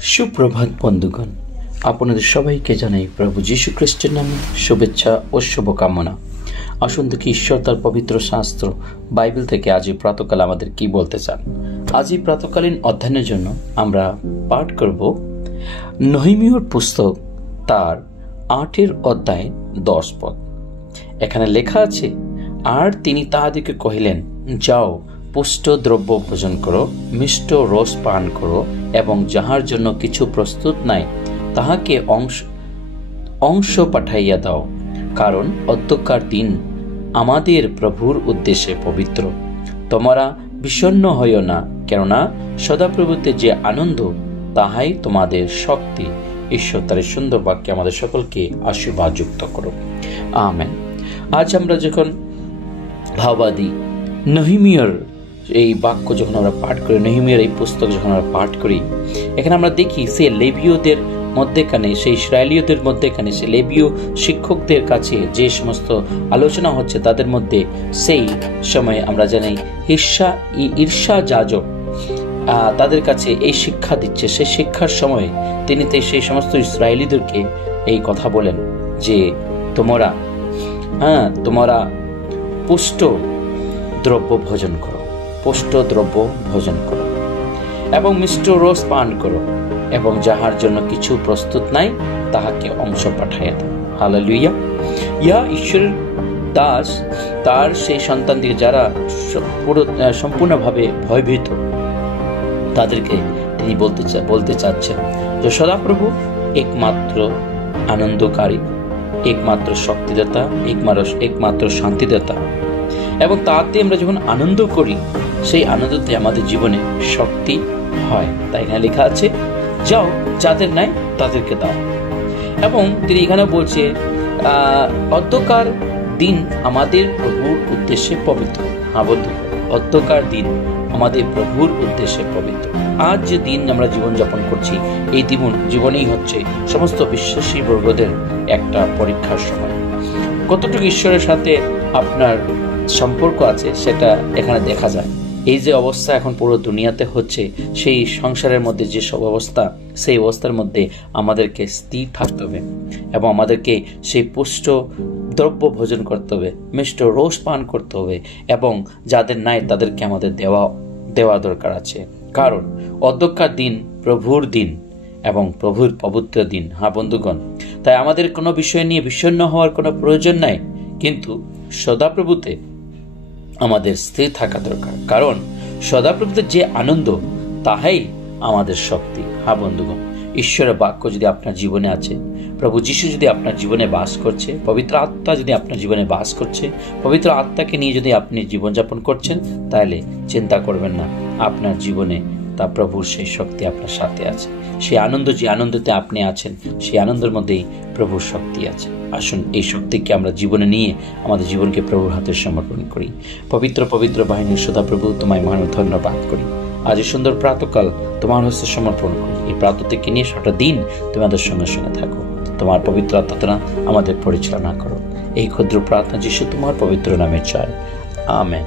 সুপ্রভাত বন্ধুগণ, আপনাদের সবাইকে জানাই প্রভু যীশু খ্রিস্টের নামে শুভেচ্ছা ও শুভকামনা। আসুন দেখি ঈশ্বর তার পবিত্র শাস্ত্র বাইবেল থেকে আজ এই প্রাতকাল আমাদের কি বলতে চান। আজ এই প্রাতকালীন অধ্যয়নের জন্য আমরা পাঠ করব নহমীয়র পুস্তক তার 8 অধ্যায় 10 পদ। এখানে লেখা আছে, আর তিনি তাহাদিকে কহিলেন, যাও, পুষ্ট দ্রব্য ভোজন করো, মিষ্ট রস পান করো, এবং যাহার জন্য কিছু প্রস্তুত নাই তাহাকে অংশ পাঠাইয়া দাও, কারণ অধ্যকার দিন আমাদের প্রভুর উদ্দেশ্যে পবিত্র। তোমরা বিষণ্ণ হইও না, কেননা সদাপ্রভুতে যে আনন্দ তাহাই তোমাদের শক্তি। ঈশ্বর তার সুন্দর বাক্যে আমাদের সকলকে আশীর্বাদ যুক্ত করো, আমেন। আজ আমরা যখন ভাবাদি নহমীয়র এই বাক্য যখন আমরা পাঠ করি, নহমীয়র এই পুস্তক যখন আমরা পাঠ করি, এখানে আমরা দেখি সে লেবীয়দের মধ্যেখানে, সেই ইসরায়েলীয়দের মধ্যেখানে, সে লেবীয় শিক্ষকদের কাছে যে সমস্ত আলোচনা হচ্ছে তাদের মধ্যে সেই সময় আমরা জানি ঈর্ষা যাজক তাদের কাছে এই শিক্ষা দিচ্ছে। সেই শিক্ষার সময় তিনি সেই সমস্ত ইসরায়েলীদেরকে এই কথা বলেন যে তোমরা পুষ্ট দ্রব্য ভোজন করো, পুষ্ট দ্রব্য ভোজন করো এবং মিষ্ট রস পান করো, এবং যাহার জন্য কিছু প্রস্তুত নাই তাহাকে অংশ পাঠাইয়া দাও। হালেলুয়া। ইহা ঈশ্বরের দাস তার সেই সন্তানদের যারা সম্পূর্ণভাবে ভয়ভীত তাদেরকে তিনি বলতে চাচ্ছেন যে সদাপ্রভু একমাত্র আনন্দকারী, একমাত্র শক্তিদাতা, একমাত্র শান্তিদাতা, এবং তাতে আমরা যখন আনন্দ করি সেই আনন্দতে আমাদের জীবনে শক্তি হয়। তাই এখানে লেখা আছে, যাও, যাদের নাই তাদেরকে দাও। এবং তিনি এখানে বলছে অধ্যকার দিন আমাদের প্রভুর উদ্দেশ্যে পবিত্র। অধ্যকার দিন আমাদের প্রভুর উদ্দেশ্যে পবিত্র। আজ যে দিন আমরা জীবনযাপন করছি, এই জীবনেই হচ্ছে সমস্ত বিশ্বাসী বর্গদের একটা পরীক্ষার সময়। কতটুকু ঈশ্বরের সাথে আপনার সম্পর্ক আছে সেটা এখানে দেখা যায়। এই যে অবস্থা এখন পুরো দুনিয়াতে হচ্ছে, সেই সংসারের মধ্যে যে সব অবস্থা, সেই অবস্থার মধ্যে আমাদেরকে স্থির থাকতে হবে এবং আমাদেরকে সেই পুষ্ট দ্রব্য ভোজন করতে হবে, মিষ্ট রস পান করতে হবে, এবং যাদের নাই তাদেরকে আমাদের দেওয়া দরকার আছে। কারণ অধ্যকার দিন প্রভুর দিন এবং প্রভুর পবিত্র দিন। বন্ধুগণ, তাই আমাদের কোনো বিষয় নিয়ে বিষণ্ণ হওয়ার কোনো প্রয়োজন নাই, কিন্তু সদাপ্রভুতে আমাদের স্থির থাকা দরকার। কারণ সদাপ্রভুতে যে আনন্দ তাহাই আমাদের শক্তি। বন্ধুগণ, ঈশ্বরের বাক্য যদি আপনার জীবনে আছে, প্রভু যীশু যদি আপনার জীবনে বাস করছে, পবিত্র আত্মা যদি আপনার জীবনে বাস করছে, পবিত্র আত্মাকে নিয়ে যদি আপনি জীবনযাপন করছেন, তাহলে চিন্তা করবেন না, আপনার জীবনে তা প্রভুর সেই শক্তি আপনার সাথে আছে। সেই আনন্দ, যে আনন্দতে আপনি আছেন, সেই আনন্দের মধ্যেই প্রভুর শক্তি আছে। আসুন এই শক্তিকে আমরা জীবনে নিয়ে আমাদের জীবনকে প্রভুর হাতে সমর্পণ করি। পবিত্র পবিত্র বাহিনীর সদাপ্রভু, তোমায় মহান ধন্যবাদ করি। আজ এই সুন্দর প্রাতকাল তোমার হস্তে সমর্পণ করি। এই প্রাত থেকে নিয়ে সারাটা দিন তোমাদের সঙ্গে সঙ্গে থাকো। তোমার পবিত্র আত্মা আমাদের পরিচালনা করো। এই ক্ষুদ্র প্রার্থনা যিশু তোমার পবিত্র নামে চাই, আমেন।